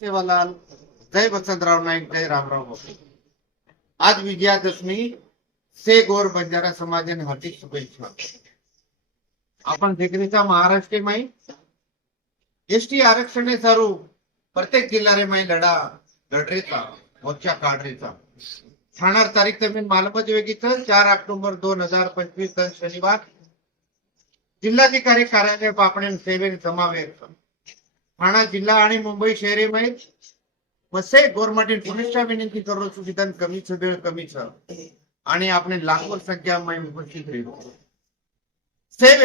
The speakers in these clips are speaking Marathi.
सेवालाल जय वसंतराव नाईक जय रामराव बापू. आज विजयादशमी से गोर बंजारा समाजाने हार्दिक शुभेच्छा. आपण देखरेचा महाराष्ट्र माई एसटी आरक्षण सारू. प्रत्येक जिल्हा रे माई लढा लढरेचा मोर्चा काढरेचा. ठाणार तारीख जमीन मालमत वेगीचं चार ऑक्टोबर दोन हजार पंचवीस शनिवार. जिल्हाधिकारी कार्यालय बापणे सेवेन समावेश. ठाणा जिल्हा आणि मुंबई शहरेमध्ये वसे गव्हर्नमेंट पुलिसच्या विनंती करू सुविधान कमीच वेळ कमीच आणि आपण लाखो संख्या मध्ये उपस्थित राहिलो सेव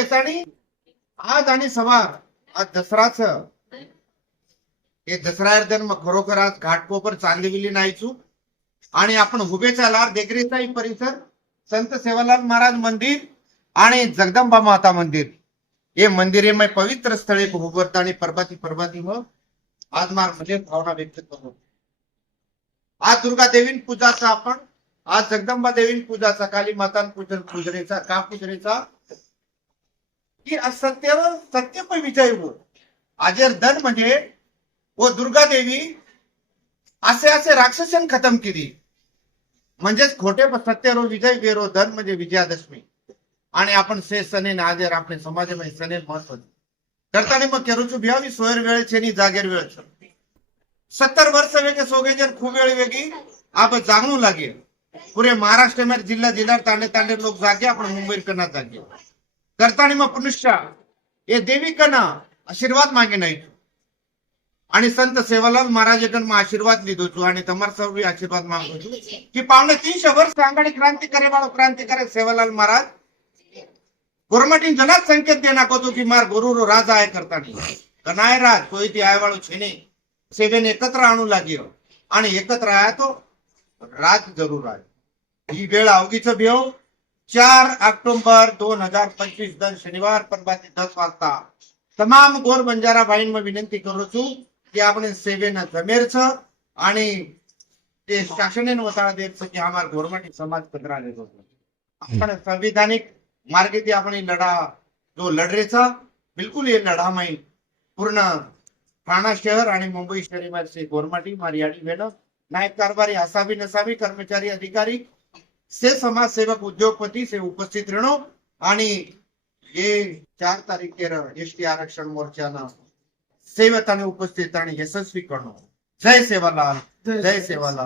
आज आणि सवार आज दसराच हे दसरा मग खरोखर आज घाटकोपर चांदीविली नाही चूक आणि आपण हुबेचा लार देगरीचाही परिसर संत सेवालाल महाराज मंदिर आणि जगदंबा माता मंदिर. हे मंदिरे मग पवित्र स्थळे उभरता आणि परबाती परबाती मग हो, आज मार म्हणजे भावना व्यक्त करतो आज दुर्गा देवीन पूजाचा आपण आज जगदंबा देवीन पूजाचा काली मातान पूजन पूजनेचा का पूजनेचा। की आज सत्यावर सत्य पण विजय हो। आजेर धन म्हणजे व दुर्गा देवी असे असे राक्षसन खतम केली। म्हणजेच खोटे सत्यारो विजय वेरो धन म्हणजे विजयादशमी। आणि आपण से सने आजर आपले समाजामध्ये सने महत्व करताना मग केरूचू भियावी सोयर वेळ छेनी जागेर वेळ छ. सत्तर वर्ष वेगे सोगे जन खूप वेळ वेगी आप जागणू लागे पुरे महाराष्ट्र में जिल्हा जिल्हा तांडे तांडे लोक जागे आपण मुंबई कना जागे करताना मग पुनुष्या हे देवी कना आशीर्वाद मागे नाही आणि संत सेवालाल महाराजांकडून आशीर्वाद लिधो છું आणि તમારા સૌ આશીર્વાદ માંગુ છું की पावणे तीनशे वर्ष आंगणी क्रांती करे वाळो क्रांती करे सेवालाल महाराज ગોરમેન્ટની સંકેત નાખો છો કે મારા ગુરુ રાજા એ કરતા કનાય રાજ કોઈથી આયવાળો છે નહીં સેવેને એકત્ર आणू लागीर आणि एकत्र आया तो राज जरूर आहे ही वेळ अवघीच भेव चार ऑक्टोबर दोन हजार पंचवीस दर शनिवार परवाचे दस वाजता तमाम गोर बंजारा भाईंना विनंती करू છું કે આપણે સેવેના જમેર છે અને તે શાસને વસાળા દે છે કે અમાર ગવર્મેન્ટ સમાજ પધરા લેતો આપણે સંવિધાનિક मार्गेती आपण हे लढा जो लढरेचा बिलकुल हे लढामाई पूर्ण ठाणा शहर आणि मुंबई शहरीमध्ये गोरमाटी मारियाडी वेळ नायक कारभारी असावी नसावी कर्मचारी अधिकारी से समाजसेवक उद्योगपती से उपस्थित राहणो आणि हे चार तारीखेर एस टी आरक्षण मोर्चानं सेवताने उपस्थित आणि यशस्वी करणं. जय सेवालाल जय सेवालाल.